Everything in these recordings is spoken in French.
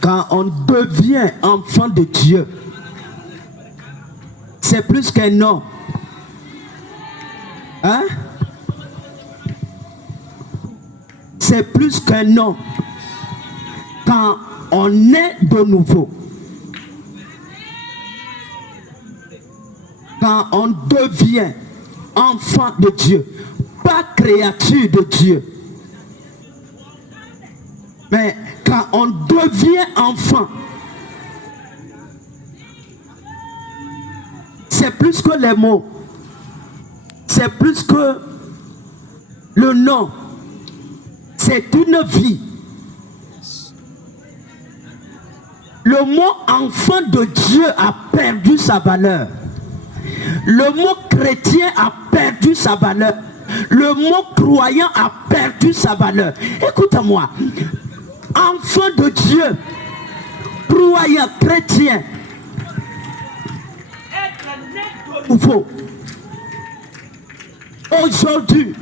Quand on devient enfant de Dieu, c'est plus qu'un nom. Hein? C'est plus qu'un nom. Quand on est de nouveau, quand on devient enfant de Dieu, pas créature de Dieu, mais quand on devient enfant, c'est plus que les mots, c'est plus que le nom, c'est une vie. Le mot enfant de Dieu a perdu sa valeur. Le mot chrétien a perdu sa valeur. Le mot croyant a perdu sa valeur. Écoute-moi, enfant de Dieu, croyant, chrétien, nouveau, aujourd'hui,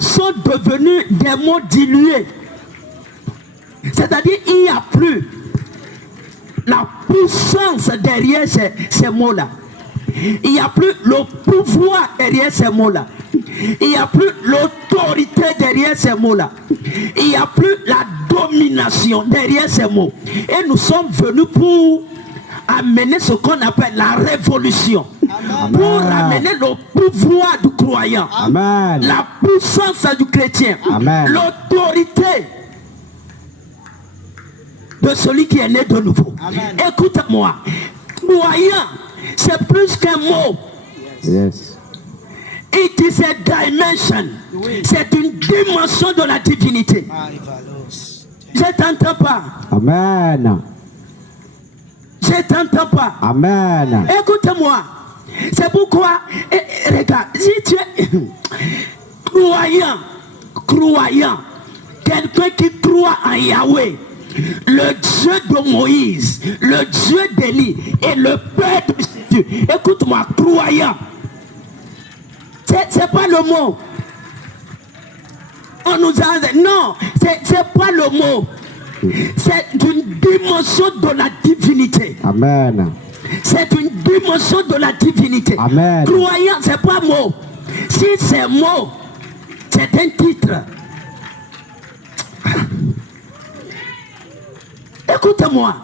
sont devenus des mots dilués. C'est-à-dire, il n'y a plus la puissance derrière ces mots-là. Il n'y a plus le pouvoir derrière ces mots-là. Il n'y a plus l'autorité derrière ces mots-là. Il n'y a plus la domination derrière ces mots. Et nous sommes venus pour amener ce qu'on appelle la révolution. Amen. Pour amener le pouvoir du croyant. Amen. La puissance du chrétien. L'autorité de celui qui est né de nouveau. Écoute-moi, croyant, c'est plus qu'un mot. Yes. It is a dimension. Oui. C'est une dimension de la divinité. Je t'entends pas. Amen. Je t'entends pas. Amen. Écoute-moi. C'est pourquoi, regarde, si tu es croyant, quelqu'un qui croit en Yahweh, le Dieu de Moïse, le Dieu d'Élie et le Père de Jésus. Écoute-moi, croyant. C'est pas le mot. On nous a dit, non, c'est pas le mot. C'est une dimension de la divinité. Amen. C'est une dimension de la divinité. Amen. Croyant, c'est pas mot. Si c'est mot, c'est un titre. Écoute-moi,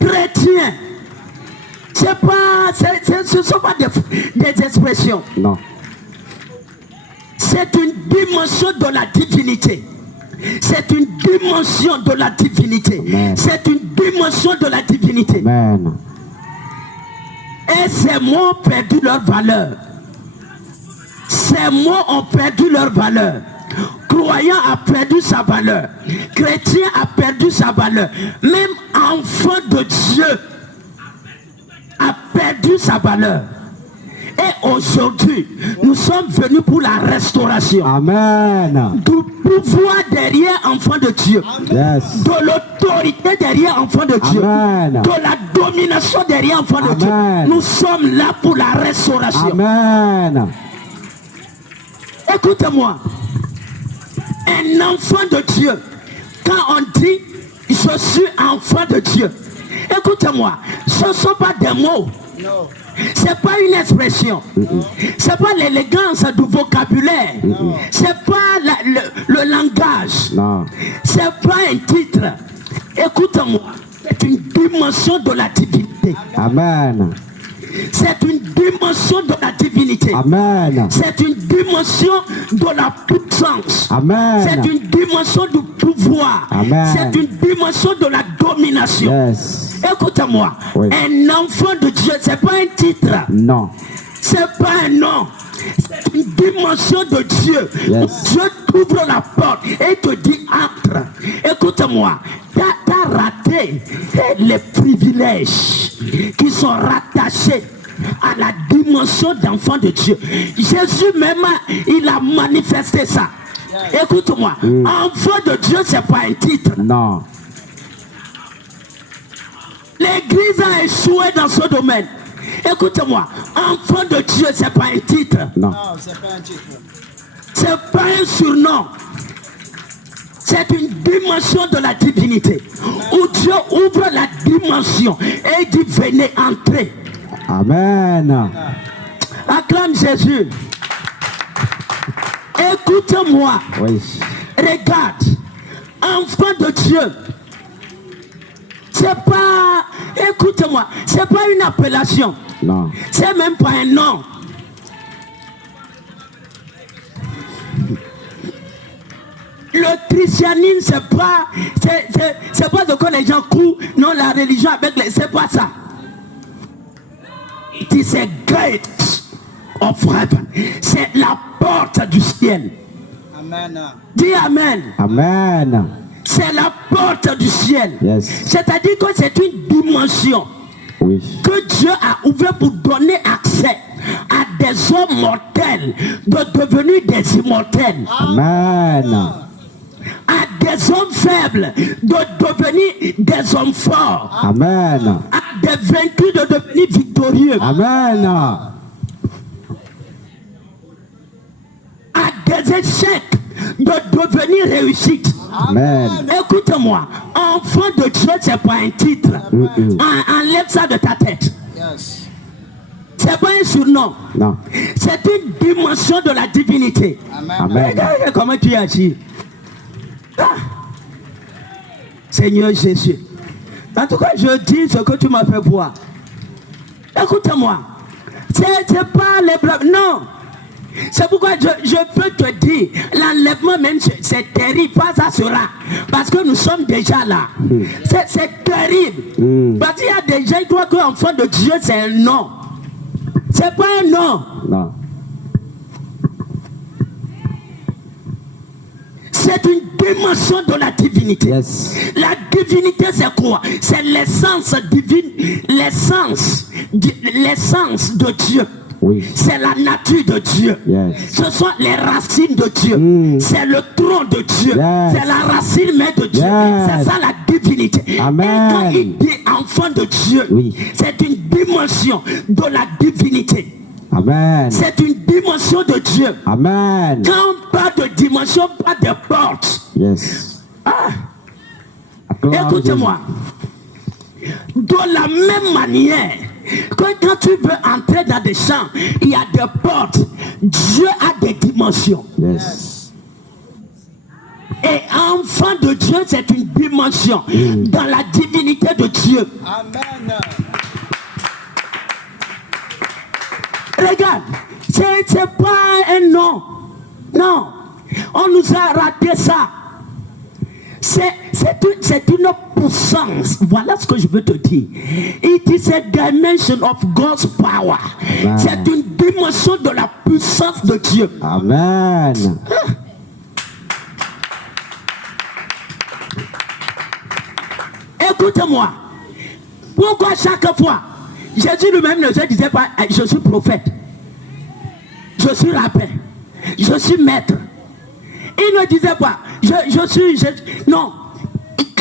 chrétien, ce ne sont pas des expressions. Non. C'est une dimension de la divinité. C'est une dimension de la divinité. C'est une dimension de la divinité. Amen. Et ces mots ont perdu leur valeur. Ces mots ont perdu leur valeur. Croyant a perdu sa valeur. Chrétien a perdu sa valeur. Même enfant de Dieu a perdu sa valeur. Et aujourd'hui, nous sommes venus pour la restauration. Amen. Du pouvoir derrière enfant de Dieu. Yes. De l'autorité derrière enfant de Dieu. Amen. De la domination derrière enfant de Dieu. Nous sommes là pour la restauration. Amen. Écoutez-moi. Un enfant de Dieu, quand on dit je suis enfant de Dieu, écoutez-moi, ce ne sont pas des mots. Non. C'est pas une expression. C'est pas l'élégance du vocabulaire. C'est pas le langage. Non. C'est pas un titre. Écoute-moi, c'est une dimension de la divinité. Amen. C'est une dimension de la divinité. Amen. C'est une dimension de la puissance. Amen. C'est une dimension du pouvoir. Amen. C'est une dimension de la domination. Yes. Écoute-moi, oui. Un enfant de Dieu, c'est pas un titre. Non. C'est pas un nom. C'est une dimension de Dieu. Yes. Dieu t'ouvre la porte et te dit entre. Écoute-moi, t'as raté les privilèges qui sont rattachés à la dimension d'enfant de Dieu. Jésus même, il a manifesté ça. Yes. Écoute-moi, enfant de Dieu, c'est pas un titre. Non. L'église a échoué dans ce domaine. Écoutez-moi, enfant de Dieu, c'est pas un titre. Non, c'est pas un titre. C'est pas un surnom. C'est une dimension de la divinité où Dieu ouvre la dimension et dit venez entrer. Amen. Acclame Jésus. Écoute-moi. Oui. Regarde, enfant de Dieu. C'est pas, écoute-moi, c'est pas une appellation. Non. C'est même pas un nom. Le christianisme, c'est pas ce que les gens courent. Non, la religion avec les, c'est pas ça. It is a gate of heaven. C'est la porte du ciel. Amen. Dis amen. Amen. C'est la porte du ciel. Yes. C'est-à-dire que c'est une dimension Oui. que Dieu a ouvert pour donner accès à des hommes mortels de devenir des immortels. Amen. À des hommes faibles de devenir des hommes forts. Amen. À des vaincus de devenir victorieux. Amen. À des échecs de devenir réussite. Amen. Écoute-moi, enfant de Dieu, c'est pas un titre. Enlève ça de ta tête. Yes. C'est pas un surnom. Non. C'est une dimension de la divinité. Amen. Amen. Regarde comment tu agis. Ah. Seigneur Jésus. En tout cas, je dis ce que tu m'as fait voir. Écoute-moi. C'est pas les blagues. Non. C'est pourquoi je peux te dire, l'enlèvement même, c'est terrible, pas ça sera. Parce que nous sommes déjà là. C'est terrible. Parce qu'il y a des gens qui croient qu'enfant de Dieu, c'est un nom. C'est pas un nom. Non. C'est une dimension de la divinité. Yes. La divinité, c'est quoi? C'est l'essence divine, l'essence de Dieu. Oui. C'est la nature de Dieu. Yes. Ce sont les racines de Dieu. C'est le tronc de Dieu. Yes. C'est la racine mère de Dieu. Yes. C'est ça la divinité. Amen. Et quand il dit enfant de Dieu, Oui. c'est une dimension de la divinité. Amen. C'est une dimension de Dieu. Amen. Quand on parle de dimension, pas de porte. Yes. Ah. Acclame Écoute-moi. De la même manière, quand tu veux entrer dans des champs, il y a des portes. Dieu a des dimensions. Jésus. Yes. Et enfant de Dieu, c'est une dimension dans la divinité de Dieu. Amen. Regarde, c'est pas un nom. Non, on nous a raté ça. C'est une puissance. Voilà ce que je veux te dire. It is a dimension of God's power. Amen. C'est une dimension de la puissance de Dieu. Amen. Écoute-moi. Pourquoi chaque fois Jésus lui-même ne se disait pas je suis prophète, je suis rappeur, je suis maître. Il ne disait pas non,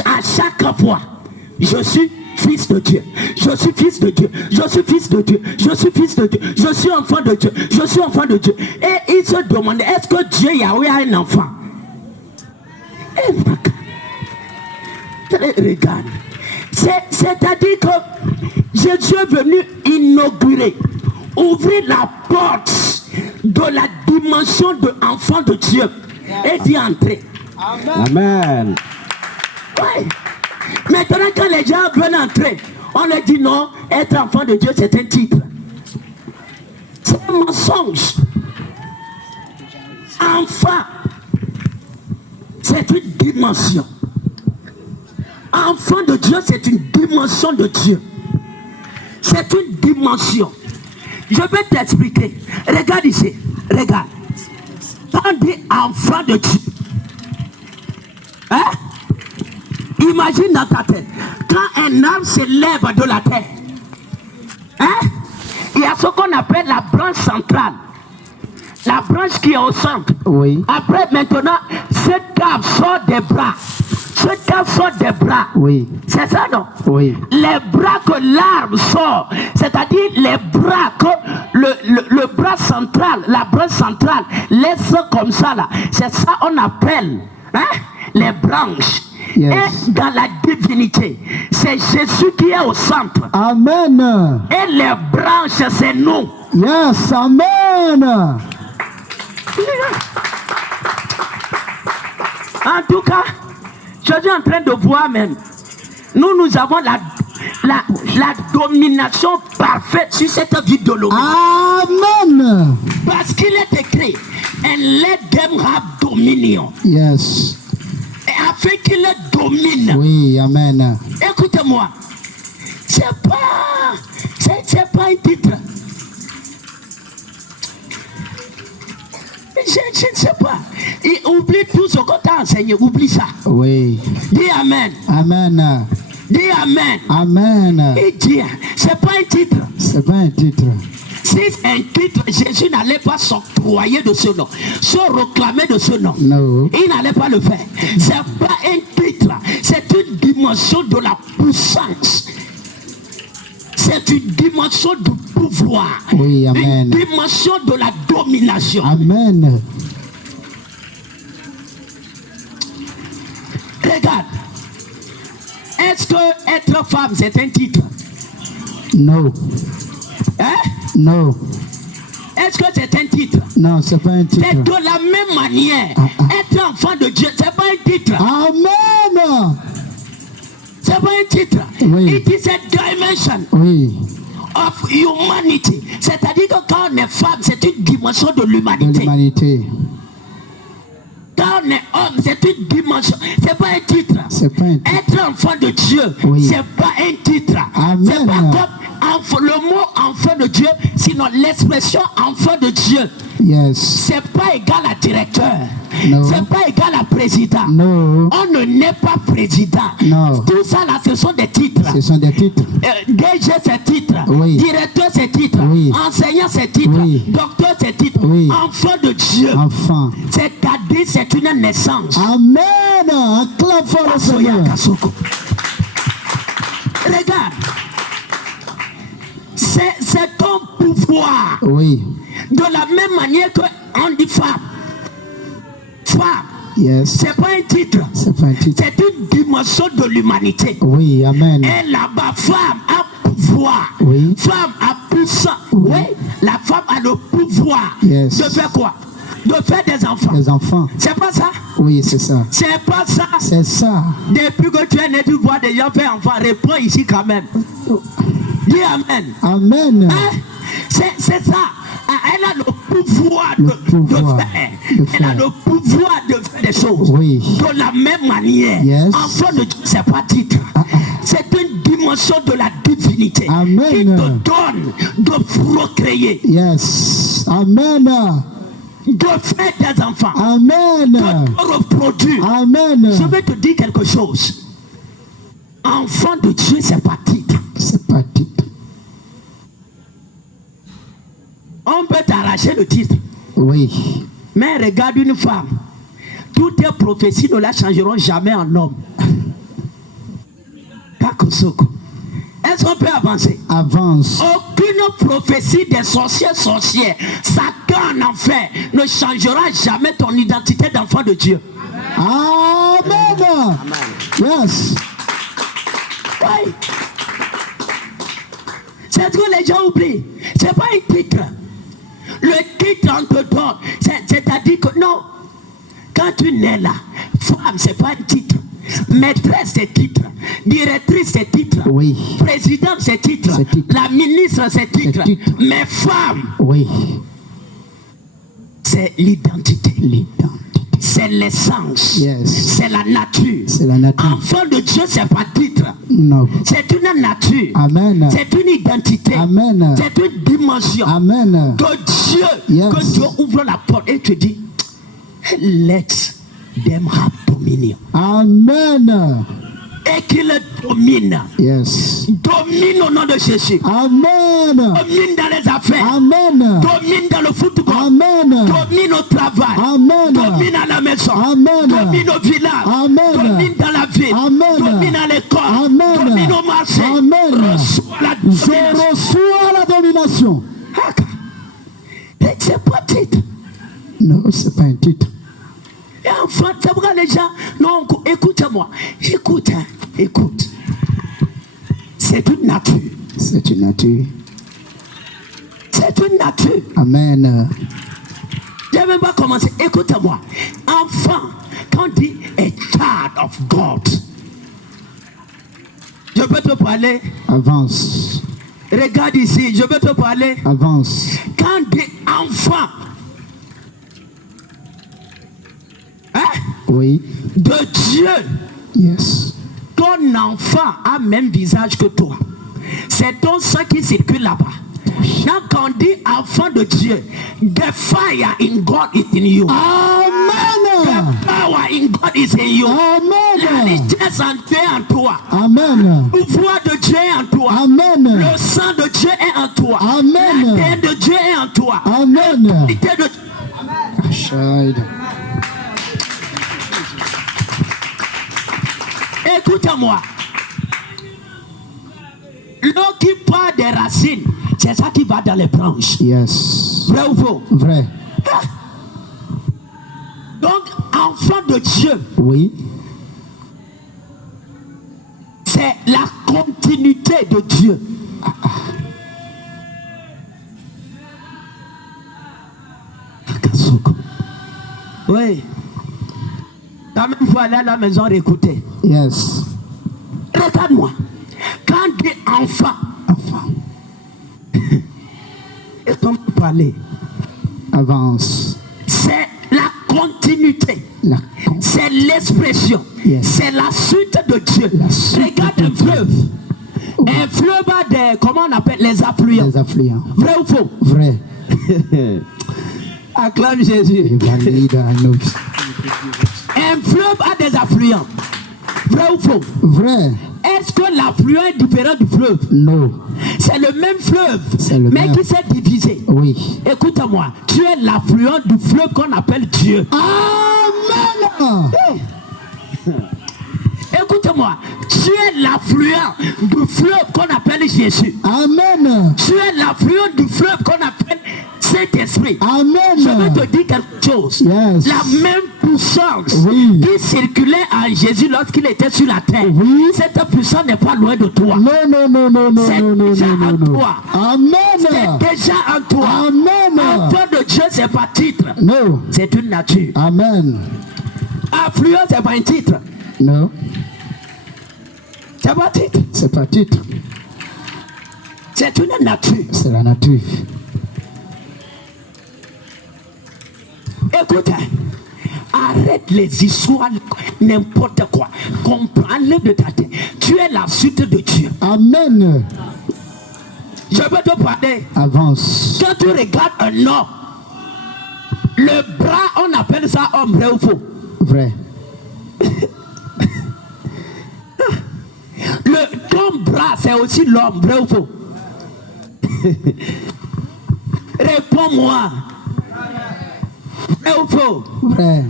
à chaque fois je suis fils de Dieu, je suis fils de Dieu, je suis fils de Dieu, je suis fils de Dieu, je suis enfant de Dieu, je suis enfant de Dieu. Et il se demandait, est-ce que Dieu Yahweh a un enfant? Et regarde, c'est-à-dire que Jésus est venu inaugurer, ouvrir la porte de la dimension de enfant de Dieu et d'y entrer. Amen. Ouais. Maintenant, quand les gens veulent entrer, on leur dit non, être enfant de Dieu, c'est un titre. C'est un mensonge. Enfant, c'est une dimension. Enfant de Dieu, c'est une dimension de Dieu. C'est une dimension. Je vais t'expliquer. Regarde ici. Regarde. Quand on dit enfant de Dieu, hein? Imagine dans ta tête. Quand un arbre se lève de la terre, hein? Il y a ce qu'on appelle la branche centrale. La branche qui est au centre. Oui. Après, maintenant, cet arbre sort des bras. Cet arbre sort des bras. Oui. C'est ça, non? Oui. Les bras que l'arbre sort, c'est-à-dire les bras que le bras central, la branche centrale laisse comme ça là. C'est ça qu'on appelle, hein, les branches. Yes. Et dans la divinité, c'est Jésus qui est au centre. Amen. Et les branches, c'est nous. Yes. Amen. En tout cas, je suis en train de voir même. Nous avons la domination parfaite sur cette vie de l'homme. Amen. Parce qu'il est écrit, and let them have dominion. Yes. Et afin qu'il domine. Oui, amen. Écoutez-moi. C'est pas un titre. Je ne sais pas. Et oublie tout ce qu'on t'a enseigné. Oublie ça. Oui. Dis Amen. Amen. Dis Amen. Amen. Et dis, c'est pas un titre. C'est pas un titre. Si c'est un titre, Jésus n'allait pas s'octroyer de ce nom, se réclamer de ce nom. No. Il n'allait pas le faire. C'est pas un titre. C'est une dimension de la puissance. C'est une dimension du pouvoir. Oui, amen. Une dimension de la domination. Amen. Regarde. Est-ce que être femme, c'est un titre? No. Hein? No. Est-ce que c'est un titre? Non, c'est pas un titre. C'est de la même manière. Être enfant de Dieu, c'est pas un titre. Amen. C'est pas un titre. Oui. It is a dimension Oui. of humanity. C'est-à-dire que quand on est femme, c'est une dimension de De l'humanité. l'humanité. Quand on est homme, c'est une dimension. C'est pas un titre. C'est pas un titre. Être enfant de Dieu, Oui. c'est pas un titre. Amen. C'est pas comme le mot enfant de Dieu, sinon l'expression enfant de Dieu. Yes. C'est pas égal à directeur. No. C'est pas égal à président. No. On ne n'est pas président. No. Tout ça là, ce sont des titres. Ce sont des titres. DG c'est titre. Oui. Directeur c'est titre. Oui. Enseignant c'est titre. Oui. Docteur c'est titre. Oui. Enfant de Dieu. Enfant. C'est-à-dire c'est une naissance. Amen. Acclame fort le Soya Seigneur. Kasoko. Regarde. C'est ton pouvoir. Oui. De la même manière que on dit femme. Femme. Yes. C'est pas un titre. C'est pas un titre. C'est une dimension de l'humanité. Oui, amen. Et là-bas, femme a pouvoir. Oui. Femme a puissance. Oui. Oui. La femme a le pouvoir. Yes. De faire quoi? De faire des enfants. Les enfants. C'est pas ça? Oui, c'est ça. C'est pas ça. C'est ça. Depuis que tu es né, tu vois des gens faire enfants. Réponds ici quand même. Dis Amen. Amen. Hein? C'est ça. Elle a le pouvoir, Le de pouvoir faire. de Elle a faire. le pouvoir de faire des choses. Oui. De la même manière. Yes. Enfant de Dieu, c'est pas titre. C'est une dimension de la divinité. Amen. Qui te donne de procréer. Yes. Amen. De faire des enfants. Amen. De te reproduire. Amen. Je vais te dire quelque chose. Enfant de Dieu, c'est pas titre. C'est pas titre. On peut t'arracher le titre. Oui. Mais regarde une femme. Toutes tes prophéties ne la changeront jamais en homme. Kakosoko. Est-ce qu'on peut avancer? Avance. Aucune prophétie des sorcières, Satan en enfer, ne changera jamais ton identité d'enfant de Dieu. Amen. Yes. Oui. C'est ce que les gens oublient. C'est pas un titre. Le titre on te donne. C'est-à-dire que non. Quand tu nais là, femme, c'est pas un titre. Maîtresse, c'est titre. Directrice, c'est titre. Oui. Présidente, c'est titre. C'est titre. La ministre, c'est titre. titre. Mais femme, Oui. c'est l'identité. L'identité. C'est l'essence. Yes. C'est la nature. C'est la nature. Enfant de Dieu, c'est pas titre. Non. C'est une nature. Amen. C'est une identité. Amen. C'est une dimension Amen. de Dieu. Yes. Que Dieu ouvre la porte et te dit, let them have dominion. Amen. Et qu'il domine. Yes. Domine au nom de Jésus. Amen. Domine dans les affaires. Amen. Domine dans le football. Amen. Domine au travail. Amen. Domine à la maison. Amen. Domine au village. Amen. Domine dans la ville. Amen. Domine à l'école. Amen. Domine au marché. Amen. Reçois la Je domination. reçois la domination. Et c'est pas titre. Non, c'est pas un titre. Et enfin, c'est pourquoi les gens, non, écoute-moi. Écoute, hein, écoute. C'est une nature. C'est une nature. C'est une nature. Amen. Je ne vais même pas commencer. Écoute-moi. Enfant, quand on dit a child of God, je peux te parler. Avance. Regarde ici, je peux te parler. Avance. Quand on dit enfant, hein, Oui. de Dieu, Yes. ton enfant a le même visage que toi. C'est ton sang qui circule là-bas. Quand on dit enfant de Dieu, the fire in God is in you. Amen. The power in God is in you. La Amen. richesse en Dieu est en toi. Amen. Le pouvoir de Dieu est en toi. Amen. Le sang de Dieu est en toi. Amen. La terre de Dieu est en toi. Amen. La terre de... Child. Écoute-moi. L'eau qui part des racines, c'est ça qui va dans les branches. Yes. Vrai ou faux? Vrai. Donc, enfant de Dieu, Oui. c'est la continuité de Dieu. Oui. Quand même, il faut aller à la maison réécouter. Yes. Regarde-moi. Quand on dit enfant, Enfant. et comme parler, Avance. c'est la continuité. La C'est l'expression. Yes. C'est la suite de Dieu. La suite Regarde de un Dieu. fleuve. Un fleuve a des, comment on appelle, les affluents. Les affluents. Vrai ou faux? Vrai. Acclame Jésus. Et valide à nous. Un fleuve a des affluents. Vrai ou faux? Vrai. Est-ce que l'affluent est différent du fleuve? Non. C'est le même fleuve, C'est le mais même. qui s'est divisé. Oui. Écoute-moi, tu es l'affluent du fleuve qu'on appelle Dieu. Amen. Écoute-moi, tu es l'affluent du fleuve qu'on appelle Jésus. Amen. Tu es l'affluent du fleuve qu'on appelle Saint-Esprit. Je veux Amen. te dire quelque chose. Yes. La même puissance Oui. qui circulait en Jésus lorsqu'il était sur la terre, Oui. cette puissance n'est pas loin de toi. Non, non, non, non, non, C'est non, non, déjà non, en non. toi. Amen. C'est déjà en toi. Amen. Enfant de Dieu, c'est pas titre. Non. C'est une nature. Amen. Affluent, c'est pas un titre. Non. C'est pas un titre. C'est pas titre. C'est une nature. C'est la nature. Écoute, hein, arrête les histoires, n'importe quoi. Comprends-le de ta tête. Tu es la suite de Dieu. Amen. Je peux te parler. Avance. Quand tu regardes un homme, le bras, on appelle ça homme, vrai ou faux? Vrai. Ton bras, c'est aussi l'homme, vrai ou faux? Réponds-moi. Vrai ou faux? Vrai.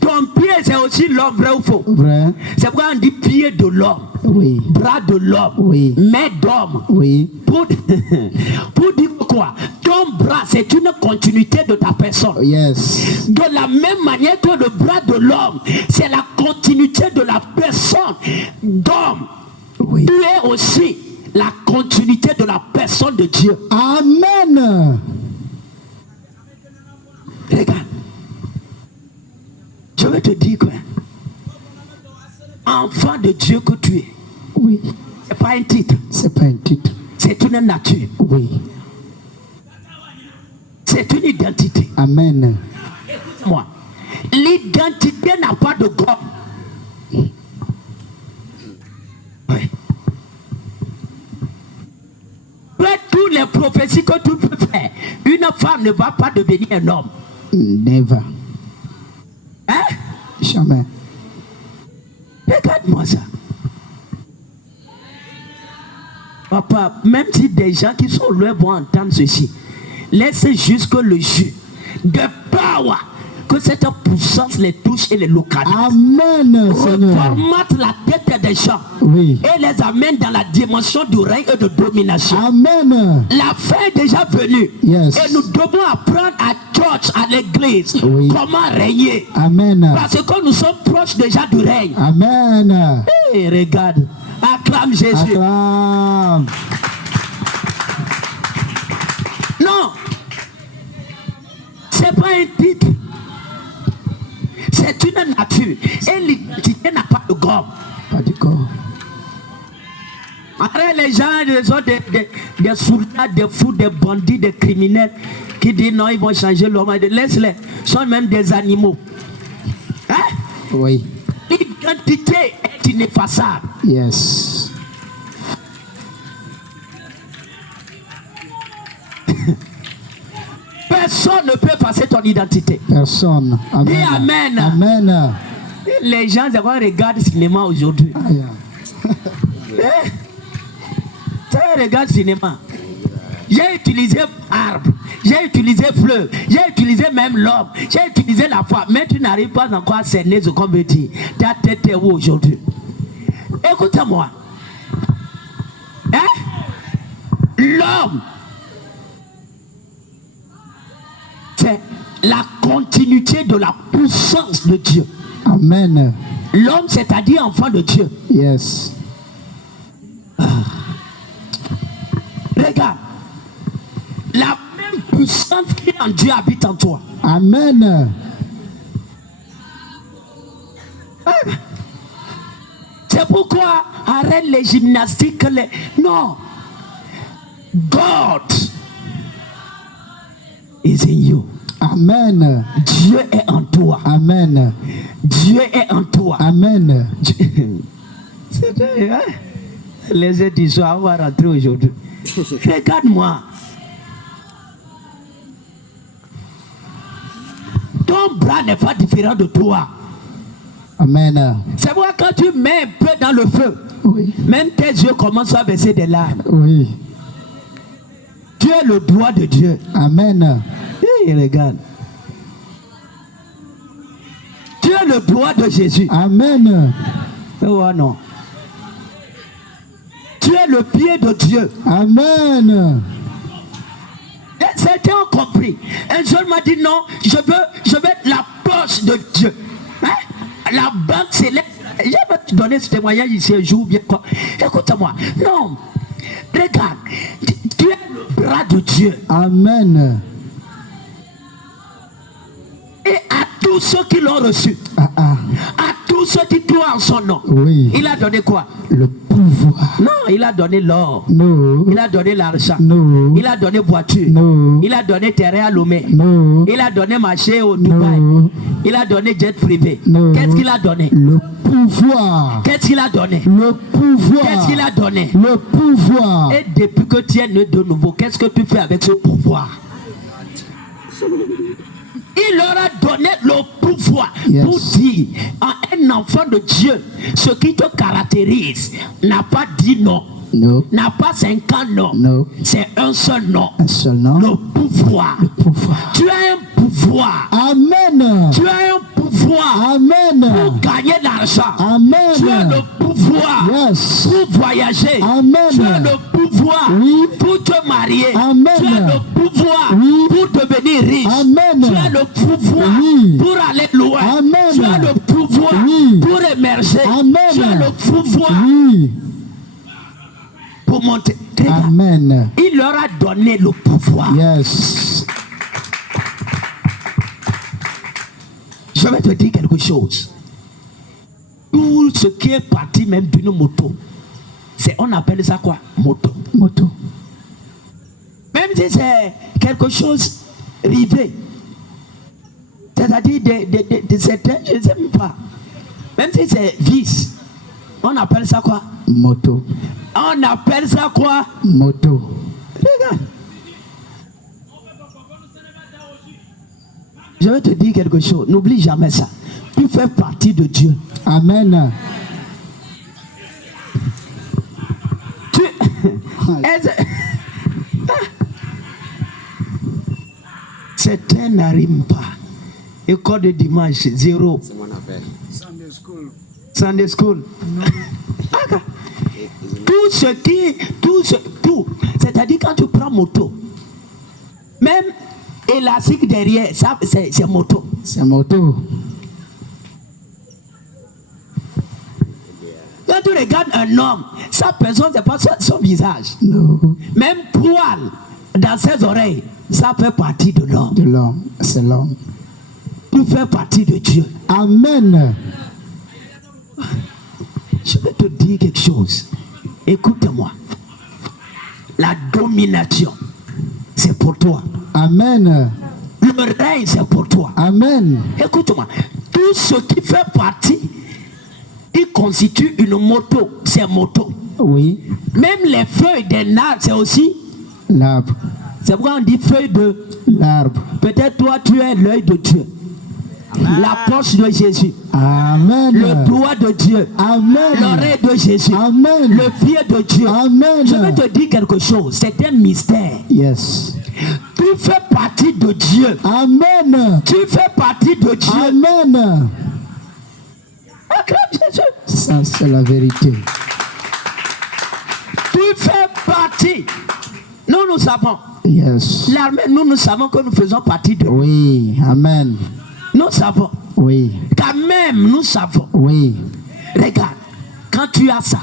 Ton pied, c'est aussi l'homme, vrai ou faux? Vrai. C'est pourquoi on dit pied de l'homme, Oui. bras de l'homme, Oui. main d'homme. Oui. Pour dire quoi? Ton bras, c'est une continuité de ta personne. Yes. De la même manière que le bras de l'homme, c'est la continuité de la personne d'homme. Oui. Tu es aussi la continuité de la personne de Dieu. Amen. Regarde. Je vais te dire quoi. Enfant de Dieu que tu es. Oui. C'est pas un titre. C'est pas un titre. C'est une nature. Oui. C'est une identité. Amen. Moi, l'identité n'a pas de gomme. Oui. Tous les prophéties que tu peux faire, une femme ne va pas devenir un homme. Never. Hein? Jamais. Regarde-moi ça. Papa, même si des gens qui sont loin vont entendre ceci, laisse juste que le jus de power, que cette puissance les touche et les localise. Amen, Seigneur. Formate la tête des gens. Oui. et les amène dans la dimension du règne et de domination. Amen. La fin est déjà venue. Yes. Et nous devons apprendre à church, à l'église, Oui. comment régner. Amen. Parce que nous sommes proches déjà du règne. Amen. Et regarde, acclame Jésus. Acclame. Non, c'est pas un titre. C'est une nature. Et l'identité n'a pas de gomme. Pas du corps. Après, les gens sont des soldats, des fous, des bandits, des criminels qui disent non, ils vont changer l'homme. Laisse-les. Ils sont même des animaux. Hein? Oui. L'identité est ineffaçable. Yes. Personne ne peut effacer ton identité. Personne. Amen. Dis Amen. Amen. Les gens regardent le cinéma aujourd'hui. Aïe. Ça regarde le cinéma. J'ai utilisé arbre, j'ai utilisé fleuve, j'ai utilisé même l'homme, j'ai utilisé la foi. Mais tu n'arrives pas encore à cerner ce qu'on veut dire. Ta tête est où aujourd'hui? Écoute-moi. Hein? L'homme, c'est la continuité de la puissance de Dieu. Amen. L'homme, c'est-à-dire enfant de Dieu. Yes. Regarde, la même puissance qui est en Dieu habite en toi. Amen. C'est pourquoi arrête les gymnastiques. Non. God is in you. Amen. Dieu est en toi. Amen. Dieu est en toi. Amen. Hein? Les éditions on va rentrer aujourd'hui. Regarde-moi. Ton bras n'est pas différent de toi. Amen. C'est pourquoi quand tu mets un peu dans le feu, Oui. même tes yeux commencent à baisser des larmes. Oui. Tu es le doigt de Dieu. Amen. Hey, regarde. Tu es le doigt de Jésus. Amen. Oh non. Tu es le pied de Dieu. Amen. Et certains ont compris. Un jour m'a dit non, je veux être la poche de Dieu. Hein? La banque céleste. Je vais te donner ce témoignage ici un jour, bien quoi. Écoute-moi. Non. Regarde. Tu es le bras de Dieu. Amen. Et à tous ceux qui l'ont reçu, à tous ceux qui croient en son nom, Oui. il a donné quoi? Le pouvoir. Non, il a donné l'or. Non. Il a donné l'argent. Non. Il a donné voiture. Non. Il a donné terrain à Lomé. Non. Il a donné marché au Dubaï. Non. Il a donné jet privé. Non. Qu'est-ce qu'il a donné? Le pouvoir. Qu'est-ce qu'il a donné? Le pouvoir. Qu'est-ce qu'il a donné? Le pouvoir. Et depuis que tu es né de nouveau, qu'est-ce que tu fais avec ce pouvoir? Il leur a donné le pouvoir pour dire à un enfant de Dieu, ce qui te caractérise n'a pas dit non, n'a pas 5 ans non, c'est un seul nom, le pouvoir. Tu as un pouvoir. Amen. Tu as un pouvoir. Amen. Pour gagner de l'argent. Amen. Tu as le pouvoir. Yes. Pour voyager. Amen. Tu as le pouvoir. Oui. Pour te marier. Amen. Tu as le pouvoir. Oui. Pour devenir riche. Amen. Tu as le pouvoir. Oui. Pour aller loin. Amen. Tu as le pouvoir. Oui. Pour émerger. Amen. Tu as le pouvoir. Oui. Pour monter. Regarde. Amen. Il leur a donné le pouvoir. Yes. Je vais te dire quelque chose. Tout ce qui est parti même d'une moto, on appelle ça quoi? Moto. Moto. Même si c'est quelque chose rivé, c'est-à-dire de certains, je ne sais même pas. Même si c'est vis, on appelle ça quoi? Moto. On appelle ça quoi? Moto. Regarde. Je vais te dire quelque chose. N'oublie jamais ça. Tu fais partie de Dieu. Amen. Certains n'arriment pas. École de dimanche, 0. Sunday school. Sunday school. tout. C'est-à-dire quand tu prends moto, même élastique derrière, ça c'est moto. C'est moto. Quand tu regardes un homme, sa personne, c'est pas son visage. Non. Même poil dans ses oreilles, ça fait partie de l'homme. De l'homme. C'est l'homme. Tu fais partie de Dieu. Amen. Je vais te dire quelque chose. Écoute-moi. La domination, c'est pour toi. Amen. Le règne, c'est pour toi. Amen. Écoute-moi. Tout ce qui fait partie, qui constitue une moto, c'est moto. Oui. Même les feuilles d'un arbre, c'est aussi. L'arbre. C'est pourquoi on dit feuille de. L'arbre. Peut-être toi, tu es l'œil de Dieu. La poche de Jésus. Amen. Le doigt de Dieu. Amen. L'oreille de Jésus. Amen. Le pied de Dieu. Amen. Je vais te dire quelque chose. C'est un mystère. Yes. Tu fais partie de Dieu. Amen. Tu fais partie de Dieu. Amen. Acclame Jésus. Ça, c'est la vérité. Tu fais partie. Nous savons. Yes. L'armée, nous savons que nous faisons partie de. Oui. Amen. Nous savons. Oui. Quand même, nous savons. Oui. Regarde, quand tu as ça,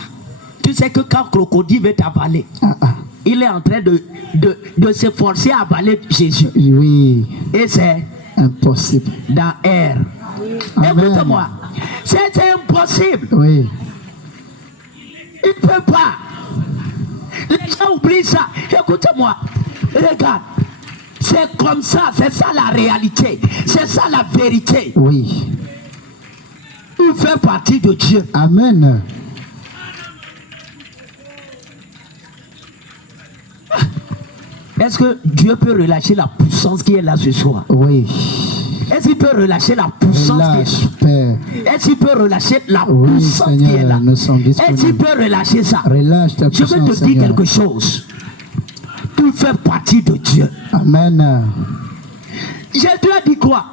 tu sais que quand le crocodile veut t'avaler, il est en train de s'efforcer à avaler Jésus. Oui. Et c'est impossible. Dans l'air. Écoute-moi, c'est impossible. Oui. Il ne peut pas. Les gens oublient ça. Écoute-moi, regarde. C'est comme ça, c'est ça la réalité. C'est ça la vérité. Oui. Tu fais partie de Dieu. Amen. Est-ce que Dieu peut relâcher la puissance qui est là ce soir? Oui. Est-ce qu'il peut relâcher la puissance qui est là? Est-ce qu'il peut relâcher la puissance Seigneur, qui est là? nous sommes disponibles. Est-ce qu'il peut relâcher ça? Relâche ta puissance, je vais te dire Seigneur. quelque chose. Tu fais partie de Dieu. Amen. Jésus a dit quoi?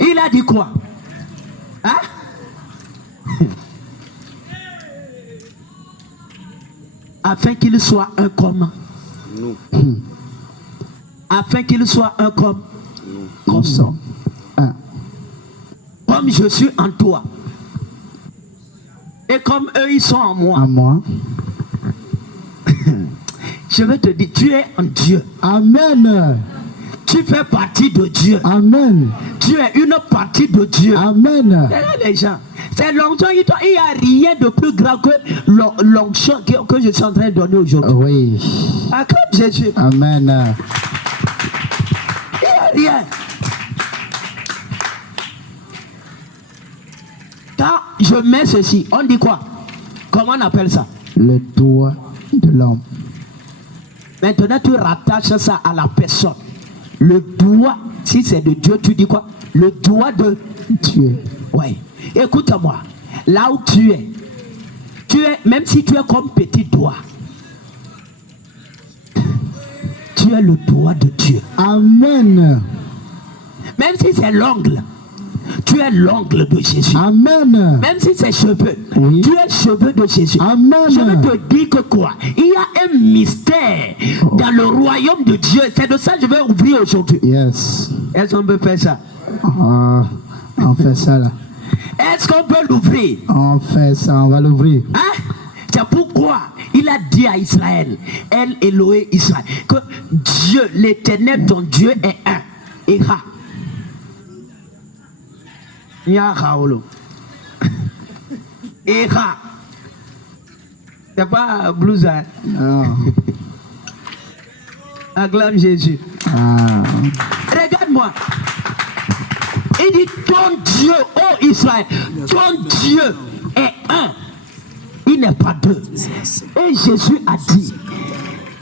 Il a dit quoi? Hein? Afin qu'il soit un comme nous. Afin qu'il soit un comme nous sommes un. Comme je suis en toi. Et comme eux, ils sont en moi. En moi. Je vais te dire, tu es en Dieu. Amen. Tu fais partie de Dieu. Amen. Tu es une partie de Dieu. Amen. Les gens, c'est l'onction, il n'y a rien de plus grand que l'onction que je suis en train de donner aujourd'hui. Oui. Acclame Jésus. Amen. Il n'y a rien. Quand je mets ceci, on dit quoi? Comment on appelle ça? Le doigt de l'homme. Maintenant, tu rattaches ça à la personne. Le doigt, si c'est de Dieu, tu dis quoi? Le doigt de Dieu. Oui. Écoute-moi. Là où tu es, même si tu es comme petit doigt, tu es le doigt de Dieu. Amen. Même si c'est l'ongle, tu es l'ongle de Jésus. Amen. Même si c'est cheveux, oui. Tu es cheveux de Jésus. Amen. Je vais te dire que quoi? Il y a un mystère dans le royaume de Dieu. C'est de ça que je vais ouvrir aujourd'hui. Yes. Est-ce qu'on peut faire ça? On fait ça là. Est-ce qu'on peut l'ouvrir? On fait ça, on va l'ouvrir. Hein? C'est pourquoi il a dit à Israël, El Elohé Israël, que Dieu, l'éternel, ton Dieu est un. Eha. Yahaolo. Eha. C'est pas blues, hein? Non. Acclame Jésus. Ah. Regarde-moi. Il dit ton Dieu, oh Israël, ton Dieu est un. Il n'est pas deux. Et Jésus a dit,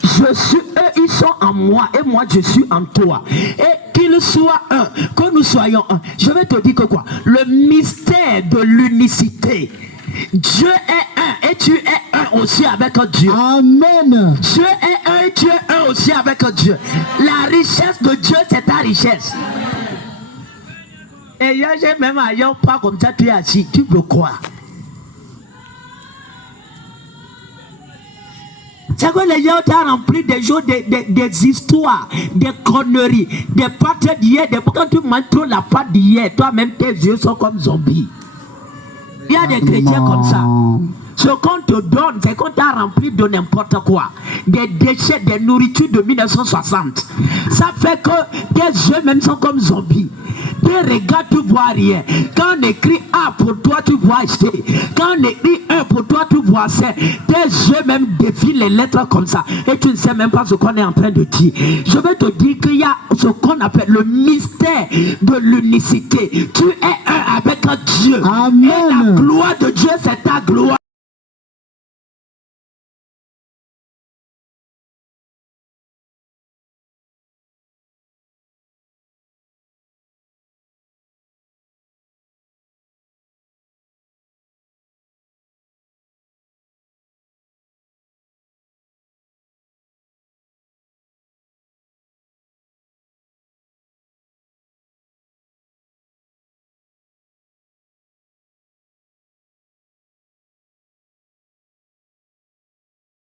je suis, eux ils sont en moi et moi je suis en toi. Et qu'ils soient un, que nous soyons un. Je vais te dire que quoi? Le mystère de l'unicité. Dieu est un et tu es un aussi avec Dieu. Amen. Dieu est un et tu es un aussi avec Dieu. La richesse de Dieu, c'est ta richesse. Et hier, j'ai même ailleurs pas comme ça, tu es assis. Tu peux croire. C'est que les gens t'ont rempli des jours, des histoires, des conneries, des pâtes d'hier. Quand tu manges trop la pâte d'hier, toi-même tes yeux sont comme zombies. Il y a des chrétiens comme ça. Ce qu'on te donne, c'est qu'on t'a rempli de n'importe quoi. Des déchets, des nourritures de 1960. Ça fait que tes yeux même sont comme zombies. Tes regards, tu vois rien. Quand on écrit A pour toi, tu vois C. Quand on écrit 1 pour toi, tu vois C. Tes yeux même défilent les lettres comme ça. Et tu ne sais même pas ce qu'on est en train de dire. Je vais te dire qu'il y a ce qu'on appelle le mystère de l'unicité. Tu es un avec Dieu. Amen. Et la gloire de Dieu s'est